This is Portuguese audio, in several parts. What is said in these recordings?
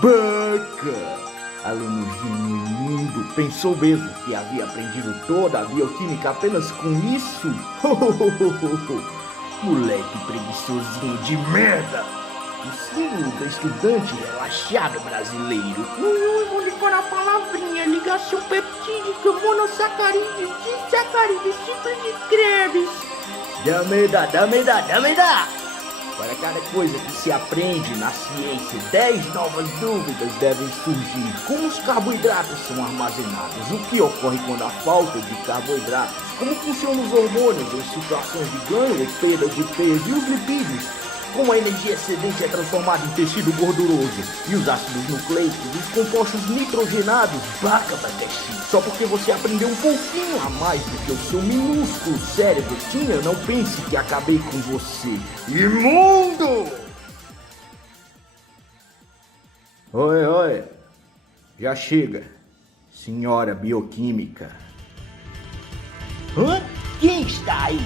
Baca! Aluno gênio e lindo, pensou mesmo que havia aprendido toda a bioquímica apenas com isso? Moleque preguiçosinho de merda! O símbolo do estudante relaxado brasileiro. Vou decorar a palavrinha, ligação peptídica, monossacarídeos, disacarídeos, ciclo de Krebs. Dá! Para cada coisa que se aprende na ciência, 10 novas dúvidas devem surgir. Como os carboidratos são armazenados? O que ocorre quando há falta de carboidratos? Como funcionam os hormônios em situações de ganho e perda de peso? E os lipídios? Como a energia excedente é transformada em tecido gorduroso? E os ácidos nucleicos, os compostos nitrogenados? Baca, Batexi! Só porque você aprendeu um pouquinho a mais do que o seu minúsculo cérebro tinha, não pense que acabei com você. Imundo! Oi, já chega, senhora bioquímica. Hã? Quem está aí?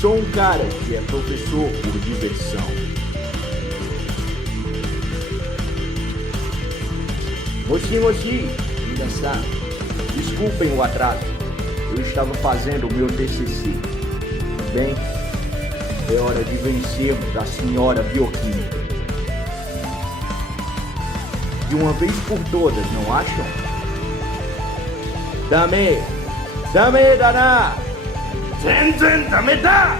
Sou um cara que é professor por diversão. Mochi, criançada, desculpem o atraso. Eu estava fazendo o meu TCC. Bem, é hora de vencermos a senhora bioquímica. De uma vez por todas, não acham? Dame, Dana! Zen, dame da!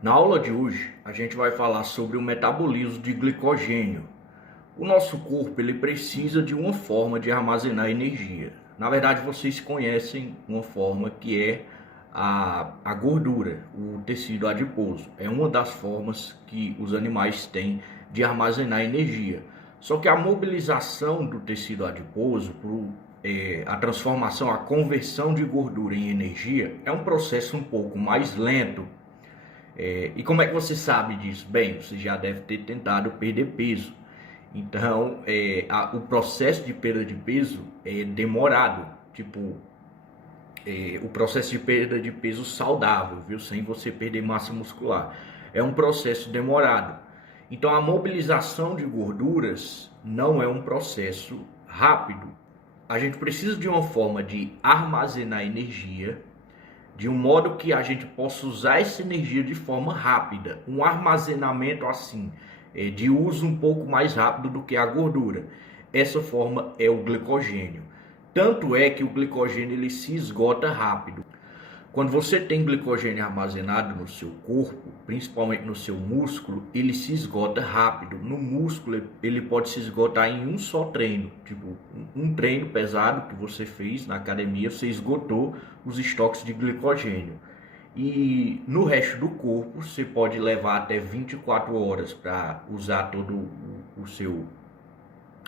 Na aula de hoje, a gente vai falar sobre o metabolismo de glicogênio. O nosso corpo ele precisa de uma forma de armazenar energia. Na verdade, vocês conhecem uma forma que é a gordura, o tecido adiposo. É uma das formas que os animais têm de armazenar energia. Só que a mobilização do tecido adiposo, a transformação, a conversão de gordura em energia, é um processo um pouco mais lento. E como é que você sabe disso? Bem, você já deve ter tentado perder peso. Então, o processo de perda de peso é demorado. O processo de perda de peso saudável, viu? Sem você perder massa muscular. É um processo demorado. Então, a mobilização de gorduras não é um processo rápido. A gente precisa de uma forma de armazenar energia, de um modo que a gente possa usar essa energia de forma rápida. Um armazenamento assim, de uso um pouco mais rápido do que a gordura. Essa forma é o glicogênio. Tanto é que o glicogênio ele se esgota rápido. Quando você tem glicogênio armazenado no seu corpo, principalmente no seu músculo, ele se esgota rápido. No músculo, ele pode se esgotar em um só treino. Tipo, um treino pesado que você fez na academia, você esgotou os estoques de glicogênio. E no resto do corpo, você pode levar até 24 horas para usar todo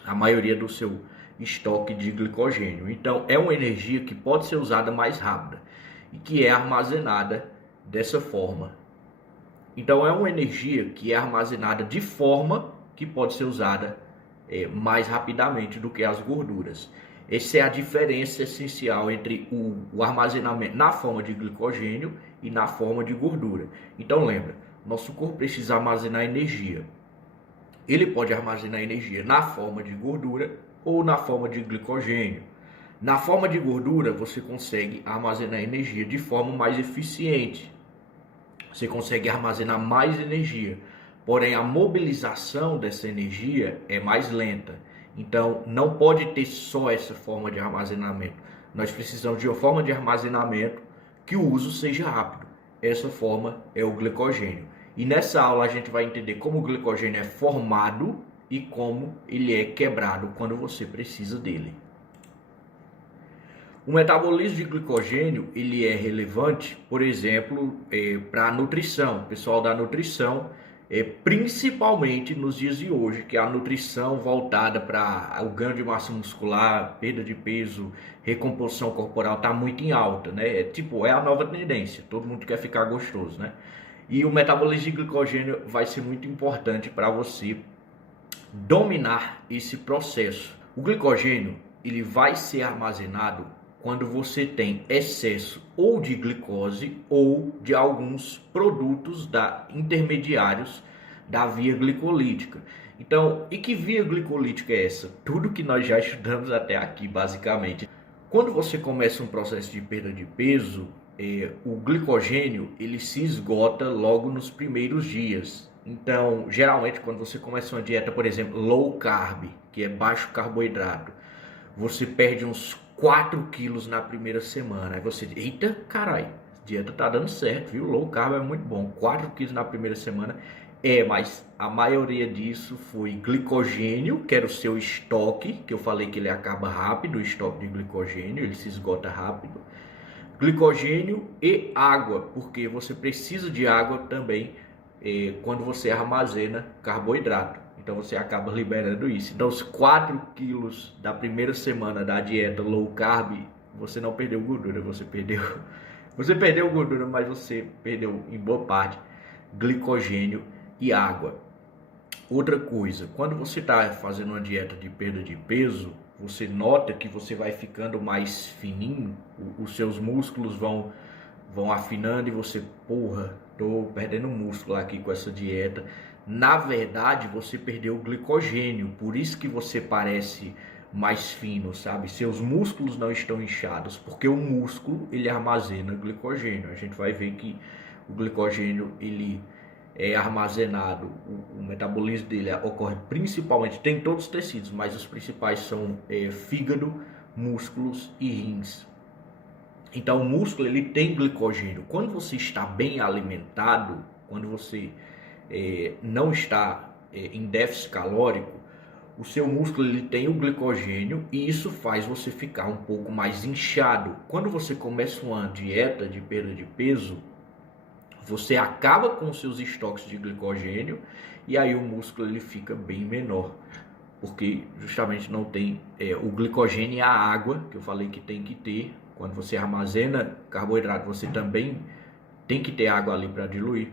a maioria do seu estoque de glicogênio. Então, é uma energia que pode ser usada mais rápida e que é armazenada dessa forma. Então, é uma energia que é armazenada de forma que pode ser usada mais rapidamente do que as gorduras. Essa é a diferença essencial entre o armazenamento na forma de glicogênio e na forma de gordura. Então, lembra, nosso corpo precisa armazenar energia. Ele pode armazenar energia na forma de gordura ou na forma de glicogênio. Na forma de gordura, você consegue armazenar energia de forma mais eficiente. Você consegue armazenar mais energia. Porém, a mobilização dessa energia é mais lenta. Então, não pode ter só essa forma de armazenamento. Nós precisamos de uma forma de armazenamento que o uso seja rápido. Essa forma é o glicogênio. E nessa aula a gente vai entender como o glicogênio é formado e como ele é quebrado quando você precisa dele. O metabolismo de glicogênio ele é relevante, por exemplo, para a nutrição. O pessoal da nutrição, principalmente nos dias de hoje, que a nutrição voltada para o ganho de massa muscular, perda de peso, recomposição corporal está muito em alta, né? É a nova tendência, todo mundo quer ficar gostoso, né? E o metabolismo de glicogênio vai ser muito importante para você dominar esse processo. O glicogênio ele vai ser armazenado quando você tem excesso ou de glicose ou de alguns produtos intermediários da via glicolítica. Então, e que via glicolítica é essa? Tudo que nós já estudamos até aqui, basicamente. Quando você começa um processo de perda de peso, o glicogênio ele se esgota logo nos primeiros dias. Então, geralmente, quando você começa uma dieta, por exemplo, low carb, que é baixo carboidrato, você perde uns 4 quilos na primeira semana. Aí você diz, eita, caralho, a dieta tá dando certo, viu? Low carb é muito bom. 4 quilos na primeira semana. Mas a maioria disso foi glicogênio, que era o seu estoque, que eu falei que ele acaba rápido, o estoque de glicogênio, ele se esgota rápido. Glicogênio e água, porque você precisa de água também quando você armazena carboidrato. Então você acaba liberando isso. Então os 4 quilos da primeira semana da dieta low carb, você não perdeu gordura, você perdeu gordura, mas você perdeu em boa parte glicogênio e água. Outra coisa, quando você está fazendo uma dieta de perda de peso, você nota que você vai ficando mais fininho, os seus músculos vão afinando e você, porra, tô perdendo músculo aqui com essa dieta. Na verdade, você perdeu o glicogênio, por isso que você parece mais fino, sabe? Seus músculos não estão inchados, porque o músculo, ele armazena glicogênio. A gente vai ver que o glicogênio, ele é armazenado, o metabolismo dele ocorre principalmente, tem todos os tecidos, mas os principais são fígado, músculos e rins. Então o músculo ele tem glicogênio. Quando você está bem alimentado, quando você não está em déficit calórico, o seu músculo ele tem o glicogênio e isso faz você ficar um pouco mais inchado. Quando você começa uma dieta de perda de peso, você acaba com os seus estoques de glicogênio e aí o músculo ele fica bem menor, porque justamente não tem o glicogênio e a água, que eu falei que tem que ter. Quando você armazena carboidrato, você também tem que ter água ali para diluir.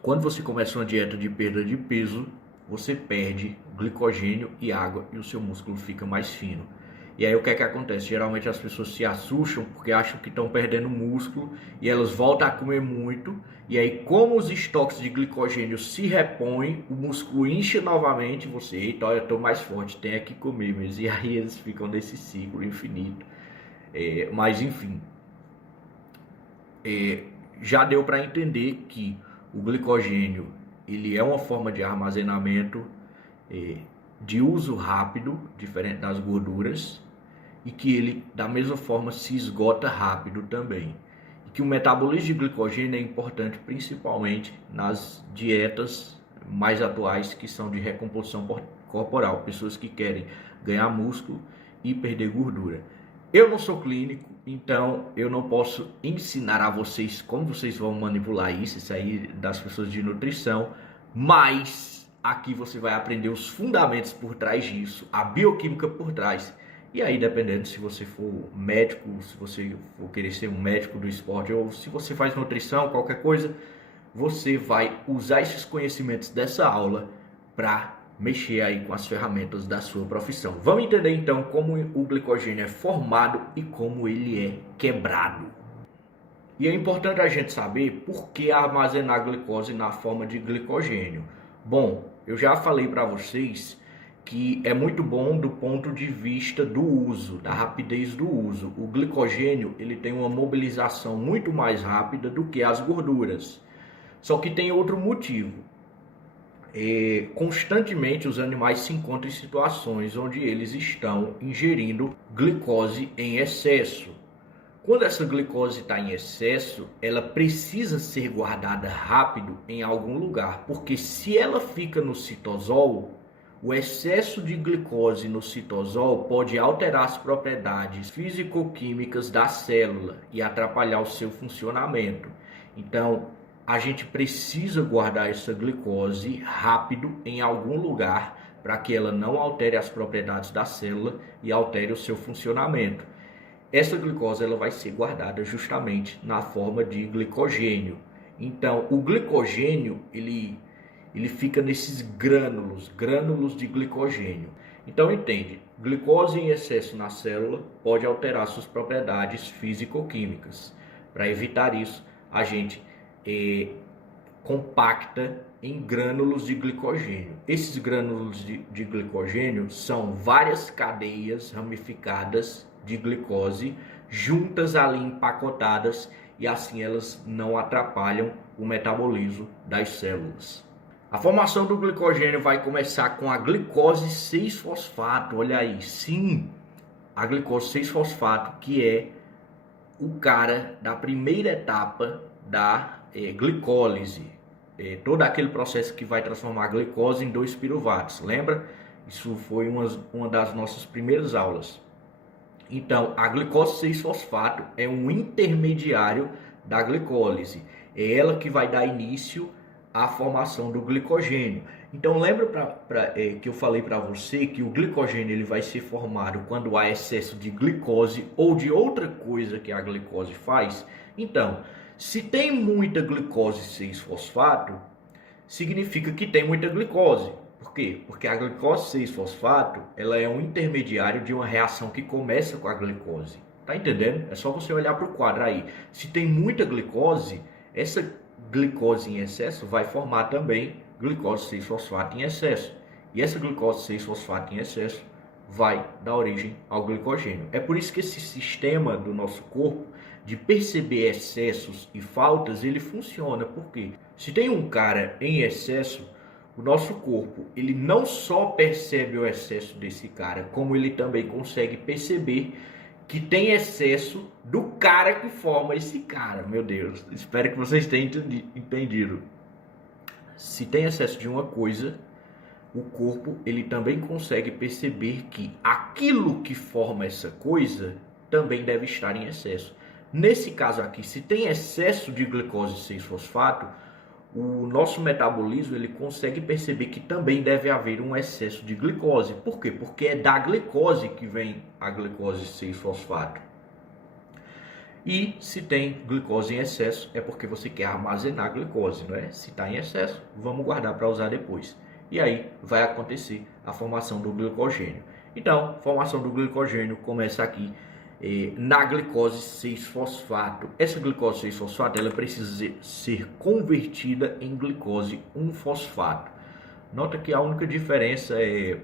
Quando você começa uma dieta de perda de peso, você perde glicogênio e água e o seu músculo fica mais fino. E aí o que é que acontece? Geralmente as pessoas se assustam porque acham que estão perdendo músculo e elas voltam a comer muito. E aí como os estoques de glicogênio se repõem, o músculo incha novamente, você, eita, eu estou mais forte, tenho que comer mesmo. E aí eles ficam nesse ciclo infinito. Mas enfim, já deu para entender que o glicogênio ele é uma forma de armazenamento de uso rápido, diferente das gorduras, e que ele da mesma forma se esgota rápido também. E que o metabolismo de glicogênio é importante principalmente nas dietas mais atuais que são de recomposição corporal, pessoas que querem ganhar músculo e perder gordura. Eu não sou clínico, então eu não posso ensinar a vocês como vocês vão manipular isso aí das pessoas de nutrição, mas aqui você vai aprender os fundamentos por trás disso, a bioquímica por trás. E aí, dependendo se você for médico, se você for querer ser um médico do esporte, ou se você faz nutrição, qualquer coisa, você vai usar esses conhecimentos dessa aula para mexer aí com as ferramentas da sua profissão. Vamos entender então como o glicogênio é formado e como ele é quebrado. E é importante a gente saber por que armazenar glicose na forma de glicogênio. Bom, eu já falei para vocês que é muito bom do ponto de vista do uso, da rapidez do uso. O glicogênio ele tem uma mobilização muito mais rápida do que as gorduras. Só que tem outro motivo. Constantemente os animais se encontram em situações onde eles estão ingerindo glicose em excesso. Quando essa glicose está em excesso, ela precisa ser guardada rápido em algum lugar, porque se ela fica no citosol, o excesso de glicose no citosol pode alterar as propriedades físico-químicas da célula e atrapalhar o seu funcionamento. Então, a gente precisa guardar essa glicose rápido em algum lugar para que ela não altere as propriedades da célula e altere o seu funcionamento. Essa glicose ela vai ser guardada justamente na forma de glicogênio. Então, o glicogênio ele ele fica nesses grânulos de glicogênio. Então entende, glicose em excesso na célula pode alterar suas propriedades físico-químicas. Para evitar isso, a gente compacta em grânulos de glicogênio. Esses grânulos de glicogênio são várias cadeias ramificadas de glicose, juntas ali empacotadas, e assim elas não atrapalham o metabolismo das células. A formação do glicogênio vai começar com a glicose 6-fosfato, olha aí, sim, a glicose 6-fosfato, que é o cara da primeira etapa da glicólise, todo aquele processo que vai transformar a glicose em 2 piruvatos, lembra? Isso foi uma das nossas primeiras aulas. Então, a glicose 6-fosfato é um intermediário da glicólise, é ela que vai dar início à formação do glicogênio. Então, lembra que eu falei para você que o glicogênio ele vai ser formado quando há excesso de glicose ou de outra coisa que a glicose faz? Então, se tem muita glicose 6-fosfato, significa que tem muita glicose. Por quê? Porque a glicose 6-fosfato ela é um intermediário de uma reação que começa com a glicose. Tá entendendo? É só você olhar para o quadro aí. Se tem muita glicose, essa glicose em excesso vai formar também glicose 6-fosfato em excesso. E essa glicose 6-fosfato em excesso vai dar origem ao glicogênio. É por isso que esse sistema do nosso corpo de perceber excessos e faltas, ele funciona. Por quê? Se tem um cara em excesso, o nosso corpo, ele não só percebe o excesso desse cara, como ele também consegue perceber que tem excesso do cara que forma esse cara. Meu Deus, espero que vocês tenham entendido. Se tem excesso de uma coisa, o corpo ele também consegue perceber que aquilo que forma essa coisa também deve estar em excesso. Nesse caso aqui, se tem excesso de glicose 6-fosfato, o nosso metabolismo ele consegue perceber que também deve haver um excesso de glicose. Por quê? Porque é da glicose que vem a glicose 6-fosfato. E se tem glicose em excesso, é porque você quer armazenar glicose, não é? Se está em excesso, vamos guardar para usar depois. E aí vai acontecer a formação do glicogênio. Então, a formação do glicogênio começa aqui na glicose 6-fosfato. Essa glicose 6-fosfato ela precisa ser convertida em glicose 1-fosfato. Nota que a única diferença é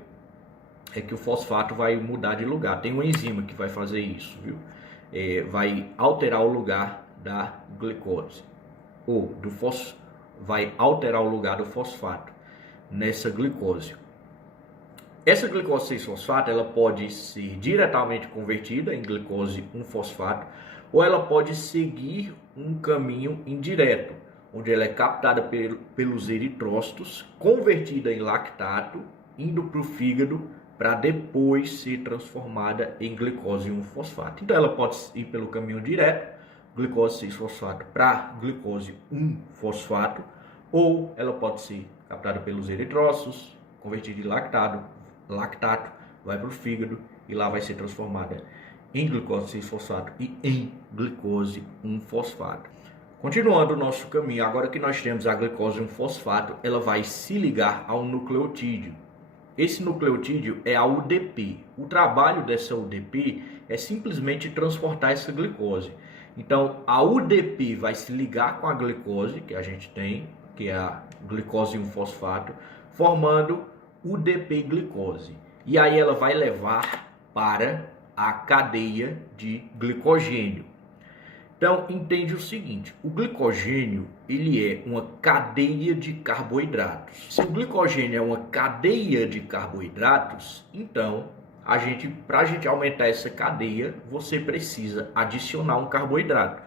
que o fosfato vai mudar de lugar. Tem uma enzima que vai fazer isso, viu? Vai alterar o lugar da glicose ou vai alterar o lugar do fosfato nessa glicose. Essa glicose 6-fosfato ela pode ser diretamente convertida em glicose 1-fosfato ou ela pode seguir um caminho indireto, onde ela é captada pelos eritrócitos, convertida em lactato, indo para o fígado para depois ser transformada em glicose 1-fosfato. Então ela pode ir pelo caminho direto, glicose 6-fosfato para glicose 1-fosfato, ou ela pode ser captada pelos eritrócitos, convertida em lactato, vai para o fígado e lá vai ser transformada em glicose 6-fosfato e em glicose 1-fosfato. Continuando o nosso caminho, agora que nós temos a glicose 1-fosfato, ela vai se ligar ao nucleotídeo. Esse nucleotídeo é a UDP. O trabalho dessa UDP é simplesmente transportar essa glicose. Então, a UDP vai se ligar com a glicose que a gente tem, que é a glicose 1-fosfato, formando UDP-glicose. E aí ela vai levar para a cadeia de glicogênio. Então, entende o seguinte, o glicogênio ele é uma cadeia de carboidratos. Se o glicogênio é uma cadeia de carboidratos, então, para a gente aumentar essa cadeia, você precisa adicionar um carboidrato.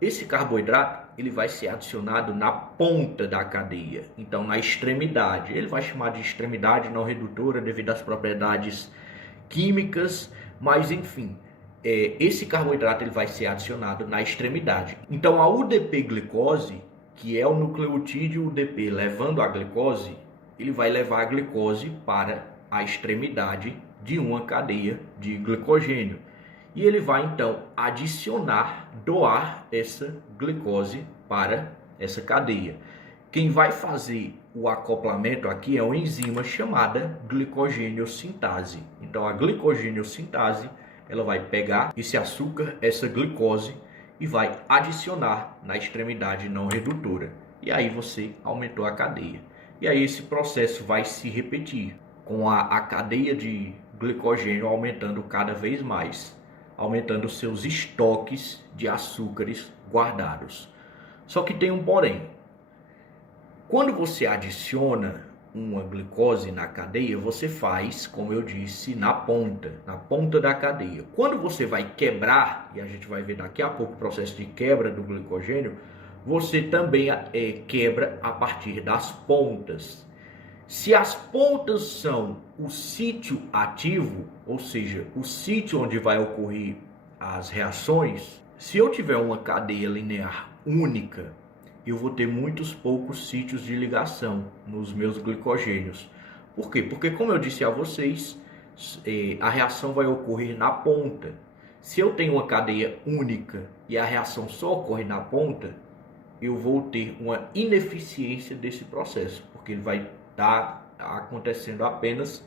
Esse carboidrato ele vai ser adicionado na ponta da cadeia, então na extremidade. Ele vai chamar de extremidade não redutora devido às propriedades químicas, mas enfim, esse carboidrato ele vai ser adicionado na extremidade. Então a UDP-glicose, que é o nucleotídeo UDP levando a glicose, ele vai levar a glicose para a extremidade de uma cadeia de glicogênio. E ele vai então doar essa glicose para essa cadeia. Quem vai fazer o acoplamento aqui é uma enzima chamada glicogênio-sintase. Então a glicogênio-sintase, ela vai pegar esse açúcar, essa glicose, e vai adicionar na extremidade não redutora. E aí você aumentou a cadeia. E aí esse processo vai se repetir, com a cadeia de glicogênio aumentando cada vez mais, aumentando seus estoques de açúcares guardados. Só que tem um porém. Quando você adiciona uma glicose na cadeia, você faz, como eu disse, na ponta da cadeia. Quando você vai quebrar, e a gente vai ver daqui a pouco o processo de quebra do glicogênio, você também quebra a partir das pontas. Se as pontas são o sítio ativo, ou seja, o sítio onde vai ocorrer as reações, se eu tiver uma cadeia linear única, eu vou ter muitos poucos sítios de ligação nos meus glicogênios. Por quê? Porque, como eu disse a vocês, a reação vai ocorrer na ponta. Se eu tenho uma cadeia única e a reação só ocorre na ponta, eu vou ter uma ineficiência desse processo, porque ele vai estar acontecendo apenas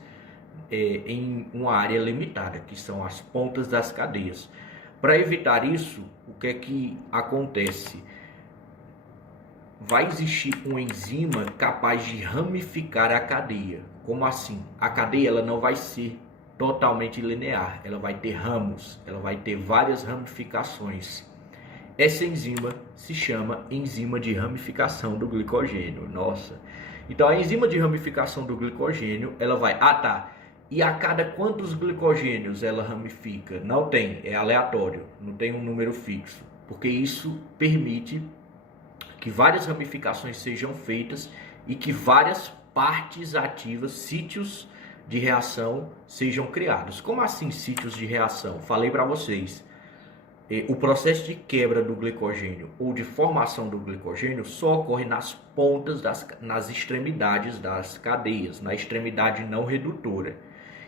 em uma área limitada, que são as pontas das cadeias. Para evitar isso, o que é que acontece? Vai existir uma enzima capaz de ramificar a cadeia. Como assim? A cadeia ela não vai ser totalmente linear, ela vai ter ramos, ela vai ter várias ramificações. Essa enzima se chama enzima de ramificação do glicogênio. Nossa! Então a enzima de ramificação do glicogênio, ela vai... E a cada quantos glicogênios ela ramifica? Não tem, é aleatório, não tem um número fixo, porque isso permite que várias ramificações sejam feitas e que várias partes ativas, sítios de reação, sejam criados. Como assim sítios de reação? Falei para vocês, o processo de quebra do glicogênio ou de formação do glicogênio só ocorre nas pontas, nas extremidades das cadeias, na extremidade não redutora.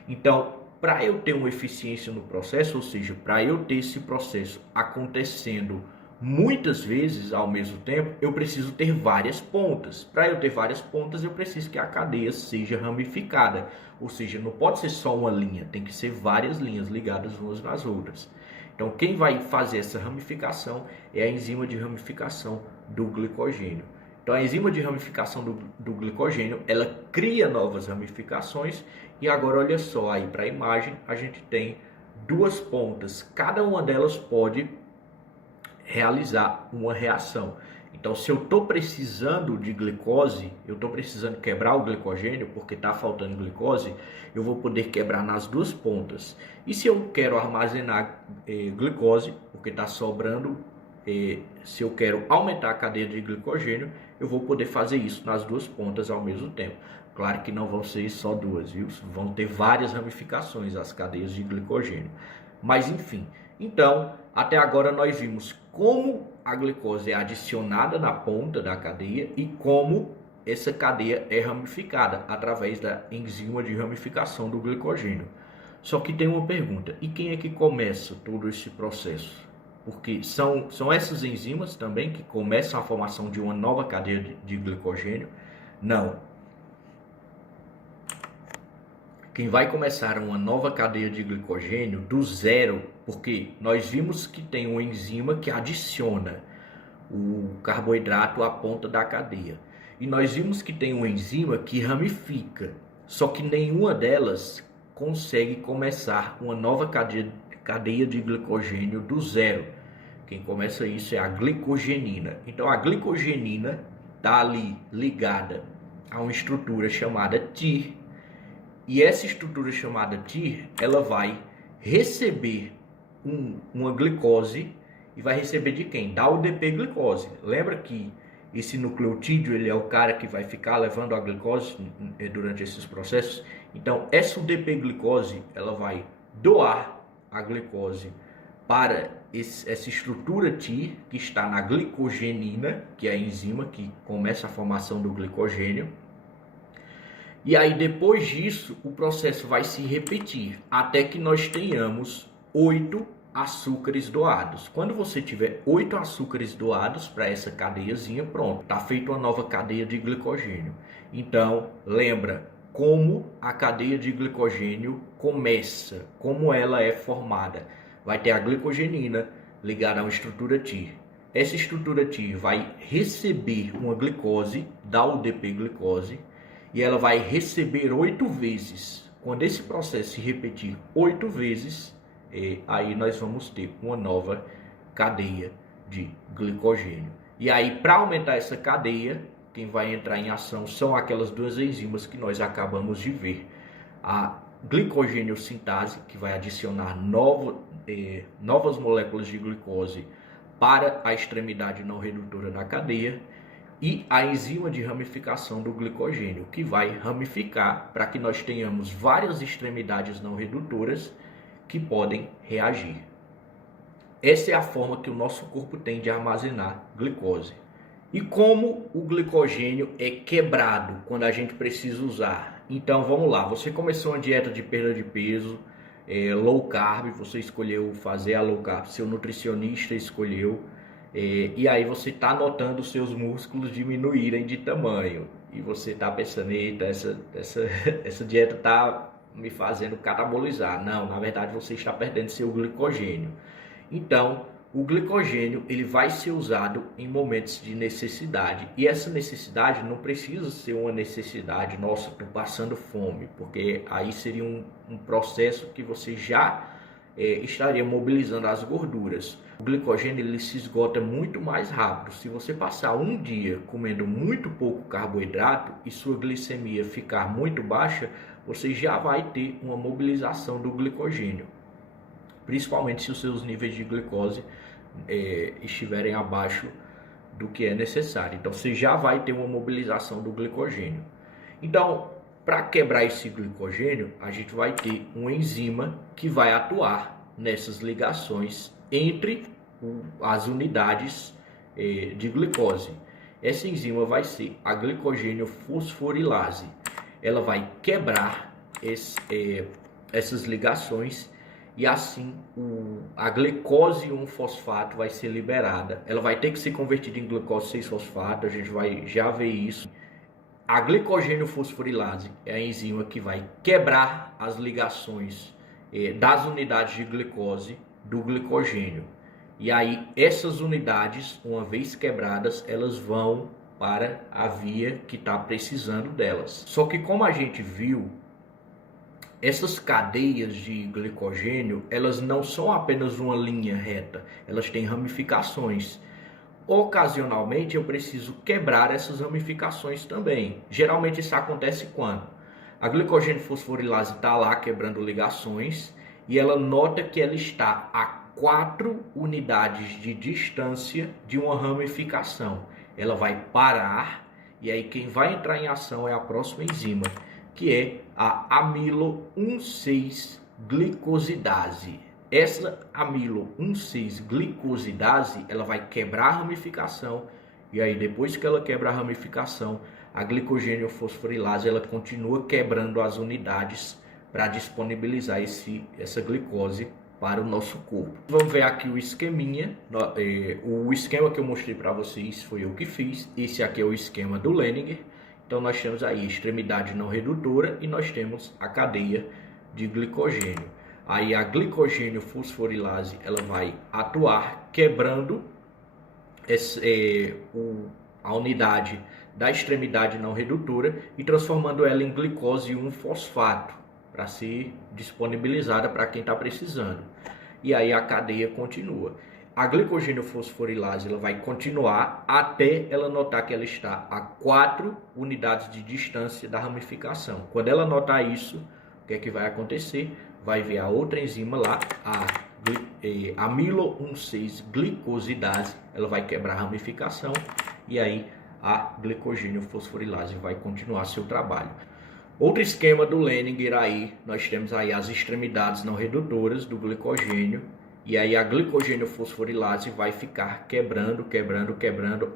Então, para eu ter uma eficiência no processo, ou seja, para eu ter esse processo acontecendo muitas vezes ao mesmo tempo, eu preciso ter várias pontas. Para eu ter várias pontas, eu preciso que a cadeia seja ramificada. Ou seja, não pode ser só uma linha, tem que ser várias linhas ligadas umas nas outras. Então, quem vai fazer essa ramificação é a enzima de ramificação do glicogênio. Então, a enzima de ramificação do glicogênio, ela cria novas ramificações. E agora, olha só, aí para a imagem, a gente tem duas pontas. Cada uma delas pode realizar uma reação. Então, se eu estou precisando de glicose, eu estou precisando quebrar o glicogênio porque está faltando glicose, eu vou poder quebrar nas duas pontas. E se eu quero armazenar glicose, porque está sobrando, se eu quero aumentar a cadeia de glicogênio, eu vou poder fazer isso nas duas pontas ao mesmo tempo. Claro que não vão ser só duas, viu? Vão ter várias ramificações as cadeias de glicogênio. Mas enfim, então, até agora nós vimos como a glicose é adicionada na ponta da cadeia e como essa cadeia é ramificada através da enzima de ramificação do glicogênio. Só que tem uma pergunta, e quem é que começa todo esse processo? Porque são essas enzimas também que começam a formação de uma nova cadeia de glicogênio? Não. Quem vai começar uma nova cadeia de glicogênio do zero, porque nós vimos que tem uma enzima que adiciona o carboidrato à ponta da cadeia. E nós vimos que tem uma enzima que ramifica, só que nenhuma delas consegue começar uma nova cadeia de glicogênio do zero. Quem começa isso é a glicogenina. Então a glicogenina está ali ligada a uma estrutura chamada TIR. E essa estrutura chamada TIR, ela vai receber uma glicose e vai receber de quem? Da UDP-glicose. Lembra que esse nucleotídeo ele é o cara que vai ficar levando a glicose durante esses processos? Então, essa UDP-glicose ela vai doar a glicose para essa estrutura TIR que está na glicogenina, que é a enzima que começa a formação do glicogênio. E aí, depois disso, o processo vai se repetir até que nós tenhamos 8 açúcares doados. Quando você tiver 8 açúcares doados para essa cadeiazinha, pronto, está feita uma nova cadeia de glicogênio. Então, lembra como a cadeia de glicogênio começa, como ela é formada. Vai ter a glicogenina ligada a uma estrutura TIR. Essa estrutura TIR vai receber uma glicose, da UDP-glicose, e ela vai receber 8 vezes. Quando esse processo se repetir 8 vezes, aí nós vamos ter uma nova cadeia de glicogênio. E aí, para aumentar essa cadeia, quem vai entrar em ação são aquelas duas enzimas que nós acabamos de ver. A glicogênio-sintase, que vai adicionar novas moléculas de glicose para a extremidade não redutora da cadeia, e a enzima de ramificação do glicogênio, que vai ramificar para que nós tenhamos várias extremidades não redutoras que podem reagir. Essa é a forma que o nosso corpo tem de armazenar glicose. E como o glicogênio é quebrado quando a gente precisa usar? Então vamos lá, você começou uma dieta de perda de peso, low carb, você escolheu fazer a low carb, seu nutricionista escolheu, e aí você está notando os seus músculos diminuírem de tamanho. E você está pensando, eita, essa dieta está me fazendo catabolizar. Não, na verdade você está perdendo seu glicogênio. Então, o glicogênio ele vai ser usado em momentos de necessidade. E essa necessidade não precisa ser uma necessidade, nossa, estou passando fome, porque aí seria um processo que você já estaria mobilizando as gorduras. O glicogênio ele se esgota muito mais rápido. Se você passar um dia comendo muito pouco carboidrato e sua glicemia ficar muito baixa, você já vai ter uma mobilização do glicogênio, principalmente se os seus níveis de glicose estiverem abaixo do que é necessário. Então você já vai ter uma mobilização do glicogênio. Então, para quebrar esse glicogênio, a gente vai ter uma enzima que vai atuar nessas ligações entre as unidades de glicose. Essa enzima vai ser a glicogênio fosforilase. Ela vai quebrar essas ligações e assim a glicose 1-fosfato vai ser liberada. Ela vai ter que ser convertida em glicose 6-fosfato, a gente vai já ver isso. A glicogênio fosforilase é a enzima que vai quebrar as ligações das unidades de glicose do glicogênio. E aí essas unidades, uma vez quebradas, elas vão para a via que está precisando delas. Só que como a gente viu, essas cadeias de glicogênio, elas não são apenas uma linha reta, elas têm ramificações. Ocasionalmente eu preciso quebrar essas ramificações também. Geralmente isso acontece quando a glicogênio fosforilase está lá quebrando ligações e ela nota que ela está a 4 unidades de distância de uma ramificação. Ela vai parar e aí quem vai entrar em ação é a próxima enzima, que é a amilo 1,6-glicosidase. Essa amilo 1,6-glicosidase, ela vai quebrar a ramificação e aí depois que ela quebra a ramificação, a glicogênio fosforilase ela continua quebrando as unidades para disponibilizar essa glicose para o nosso corpo. Vamos ver aqui o esqueminha. O esquema que eu mostrei para vocês foi eu que fiz. Esse aqui é o esquema do Lehninger. Então nós temos aí a extremidade não redutora e nós temos a cadeia de glicogênio. Aí a glicogênio fosforilase ela vai atuar quebrando a unidade da extremidade não redutora e transformando ela em glicose 1-fosfato para ser disponibilizada para quem está precisando. E aí a cadeia continua. A glicogênio fosforilase ela vai continuar até ela notar que ela está a 4 unidades de distância da ramificação. Quando ela notar isso, o que é que vai acontecer? Vai vir a outra enzima lá, a amilo 1,6-glicosidase, ela vai quebrar a ramificação e aí a glicogênio fosforilase vai continuar seu trabalho. Outro esquema do Lehninger aí, nós temos aí as extremidades não redutoras do glicogênio e aí a glicogênio fosforilase vai ficar quebrando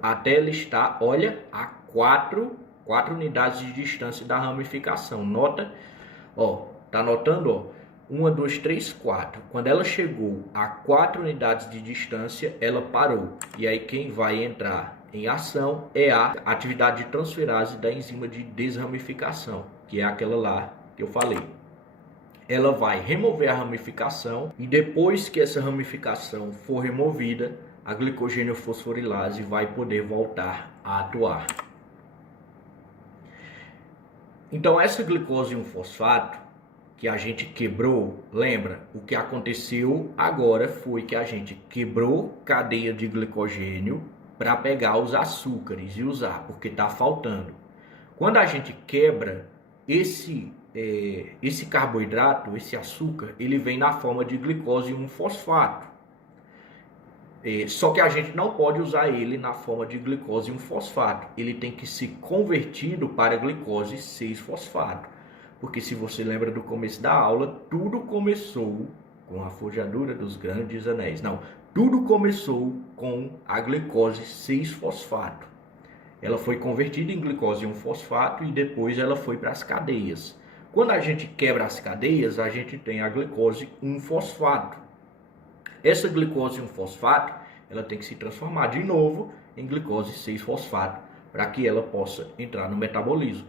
até ela estar, olha, a 4 unidades de distância da ramificação. Nota, ó, tá notando, ó? 1, 2, 3, 4. Quando ela chegou a 4 unidades de distância, ela parou. E aí quem vai entrar em ação é a atividade de transferase da enzima de desramificação, que é aquela lá que eu falei. Ela vai remover a ramificação e depois que essa ramificação for removida, a glicogênio fosforilase vai poder voltar a atuar. Então essa glicose 1-fosfato que a gente quebrou, lembra? O que aconteceu agora foi que a gente quebrou cadeia de glicogênio para pegar os açúcares e usar, porque está faltando. Quando a gente quebra esse carboidrato, esse açúcar, ele vem na forma de glicose 1-fosfato. Só que a gente não pode usar ele na forma de glicose 1-fosfato. Ele tem que ser convertido para glicose 6-fosfato. Porque se você lembra do começo da aula, tudo começou com a forjadura dos grandes anéis. Não, tudo começou com a glicose 6-fosfato. Ela foi convertida em glicose 1-fosfato e depois ela foi para as cadeias. Quando a gente quebra as cadeias, a gente tem a glicose 1-fosfato. Essa glicose 1-fosfato, ela tem que se transformar de novo em glicose 6-fosfato para que ela possa entrar no metabolismo.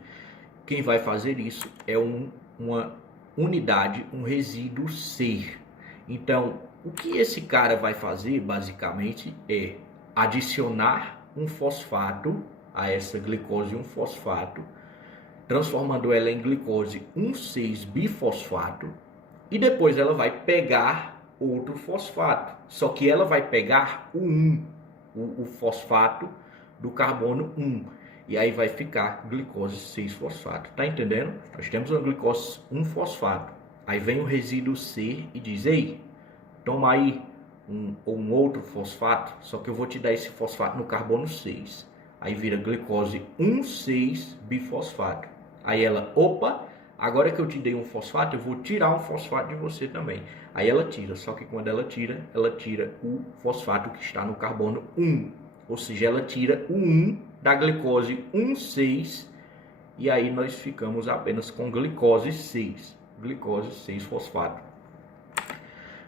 Quem vai fazer isso é uma unidade, um resíduo C. Então, o que esse cara vai fazer, basicamente, é adicionar um fosfato a essa glicose 1-fosfato, transformando ela em glicose 1,6-bifosfato, e depois ela vai pegar outro fosfato. Só que ela vai pegar o fosfato do carbono 1. E aí vai ficar glicose 6-fosfato. Tá entendendo? Nós temos uma glicose 1-fosfato. Aí vem o resíduo C e diz: ei, toma aí um outro fosfato, só que eu vou te dar esse fosfato no carbono 6. Aí vira glicose 1,6-bifosfato. Aí ela, opa, agora que eu te dei um fosfato, eu vou tirar um fosfato de você também. Aí ela tira, só que quando ela tira o fosfato que está no carbono 1. Ou seja, ela tira o 1 da glicose 1,6 e aí nós ficamos apenas com glicose 6. Glicose 6-fosfato.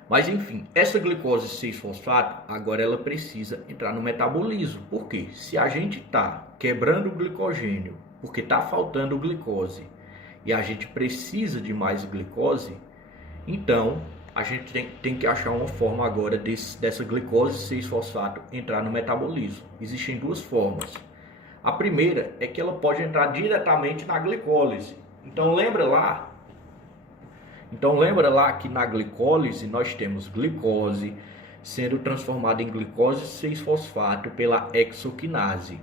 Mas enfim, essa glicose 6-fosfato, agora ela precisa entrar no metabolismo. Por quê? Se a gente está quebrando o glicogênio porque está faltando glicose e a gente precisa de mais glicose, então a gente tem que achar uma forma agora dessa glicose 6-fosfato entrar no metabolismo. Existem duas formas. A primeira é que ela pode entrar diretamente na glicólise. Então lembra lá que na glicólise nós temos glicose sendo transformada em glicose 6-fosfato pela hexoquinase.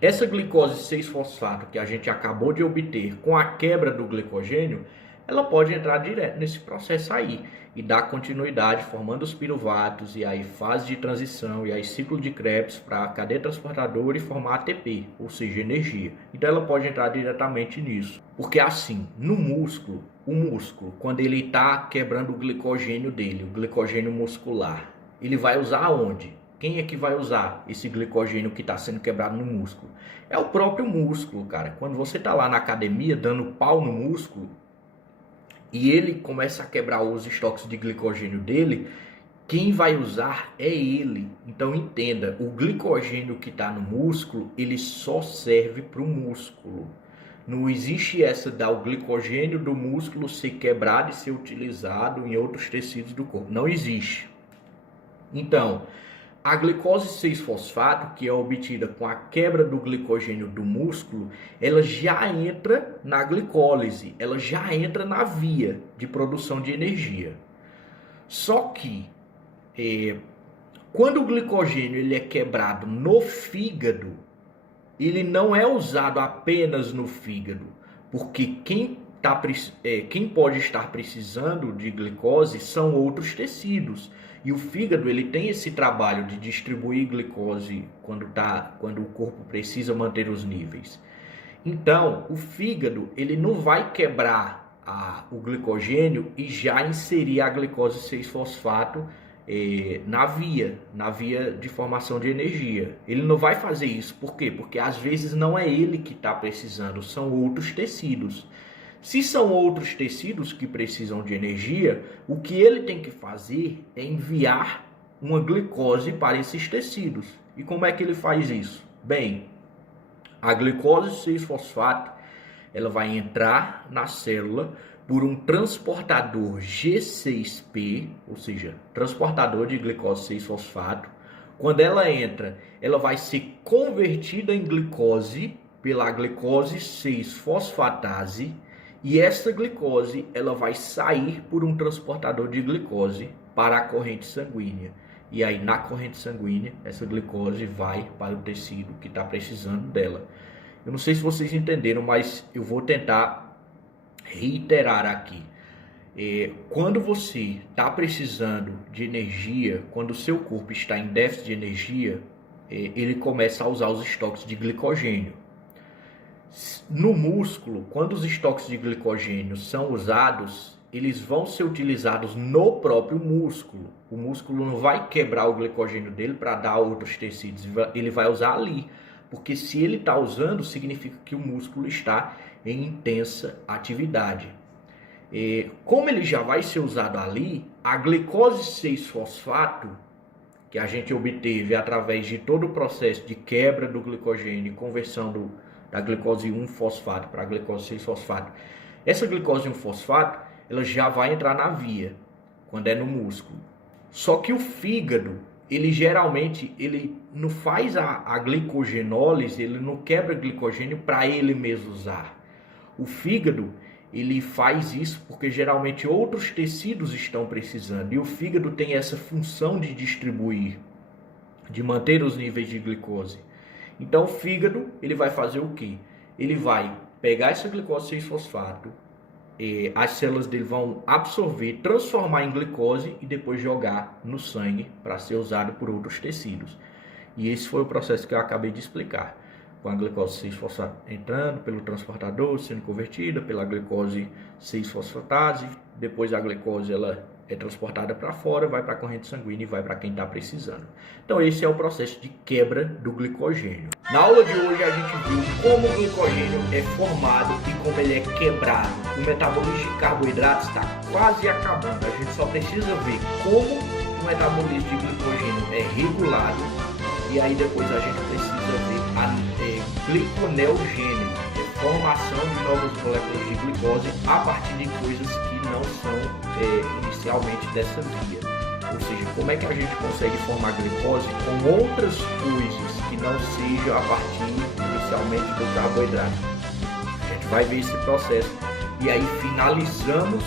Essa glicose 6-fosfato que a gente acabou de obter com a quebra do glicogênio, ela pode entrar direto nesse processo aí e dar continuidade formando os piruvatos e aí fase de transição e aí ciclo de Krebs para a cadeia transportadora e formar ATP, ou seja, energia. Então ela pode entrar diretamente nisso, porque assim, no músculo, o músculo, quando ele está quebrando o glicogênio dele, o glicogênio muscular, ele vai usar aonde? Quem é que vai usar esse glicogênio que está sendo quebrado no músculo? É o próprio músculo, cara. Quando você está lá na academia dando pau no músculo e ele começa a quebrar os estoques de glicogênio dele, quem vai usar é ele. Então entenda, o glicogênio que está no músculo, ele só serve para o músculo. Não existe essa da o glicogênio do músculo ser quebrado e ser utilizado em outros tecidos do corpo. Não existe. Então, a glicose 6-fosfato, que é obtida com a quebra do glicogênio do músculo, ela já entra na glicólise, ela já entra na via de produção de energia. Só que, quando o glicogênio ele é quebrado no fígado, ele não é usado apenas no fígado, porque quem pode estar precisando de glicose são outros tecidos. E o fígado ele tem esse trabalho de distribuir glicose quando o corpo precisa manter os níveis. Então, o fígado ele não vai quebrar o glicogênio e já inserir a glicose 6-fosfato na via de formação de energia. Ele não vai fazer isso. Por quê? Porque às vezes não é ele que está precisando, são outros tecidos. Se são outros tecidos que precisam de energia, o que ele tem que fazer é enviar uma glicose para esses tecidos. E como é que ele faz isso? Bem, a glicose 6-fosfato, ela vai entrar na célula por um transportador G6P, ou seja, transportador de glicose 6-fosfato. Quando ela entra, ela vai ser convertida em glicose pela glicose 6-fosfatase, e essa glicose ela vai sair por um transportador de glicose para a corrente sanguínea. E aí, na corrente sanguínea, essa glicose vai para o tecido que está precisando dela. Eu não sei se vocês entenderam, mas eu vou tentar reiterar aqui. Quando você está precisando de energia, quando o seu corpo está em déficit de energia, ele começa a usar os estoques de glicogênio. No músculo, quando os estoques de glicogênio são usados, eles vão ser utilizados no próprio músculo. O músculo não vai quebrar o glicogênio dele para dar a outros tecidos, ele vai usar ali. Porque se ele está usando, significa que o músculo está em intensa atividade. Como ele já vai ser usado ali, a glicose 6-fosfato, que a gente obteve através de todo o processo de quebra do glicogênio e conversão da glicose 1-fosfato para a glicose 6-fosfato, essa glicose 1-fosfato, ela já vai entrar na via, quando é no músculo. Só que o fígado, ele geralmente não faz a glicogenólise, ele não quebra glicogênio para ele mesmo usar. O fígado, ele faz isso porque geralmente outros tecidos estão precisando. E o fígado tem essa função de distribuir, de manter os níveis de glicose. Então o fígado, ele vai fazer o quê? Ele vai pegar essa glicose 6-fosfato, as células dele vão absorver, transformar em glicose e depois jogar no sangue para ser usado por outros tecidos. E esse foi o processo que eu acabei de explicar. Com a glicose 6-fosfato entrando pelo transportador, sendo convertida pela glicose 6-fosfatase, depois a glicose ela é transportada para fora, vai para a corrente sanguínea e vai para quem está precisando. Então esse é o processo de quebra do glicogênio. Na aula de hoje a gente viu como o glicogênio é formado e como ele é quebrado. O metabolismo de carboidratos está quase acabando. A gente só precisa ver como o metabolismo de glicogênio é regulado e aí depois a gente precisa ver a gliconeogênese, formação de novas moléculas de glicose a partir de coisas que não são inicialmente dessa via. Ou seja, como é que a gente consegue formar glicose com outras coisas que não sejam a partir inicialmente do carboidrato. A gente vai ver esse processo e aí finalizamos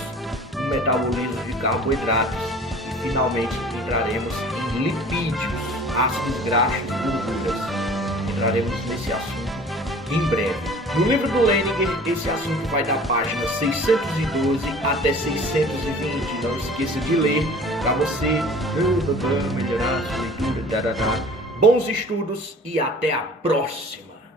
o metabolismo de carboidratos e finalmente entraremos em lipídios, ácidos graxos e gorduras. Entraremos nesse assunto em breve. No livro do Leninger, esse assunto vai da página 612 até 620. Não esqueça de ler para você melhorar a sua leitura. Bons estudos e até a próxima!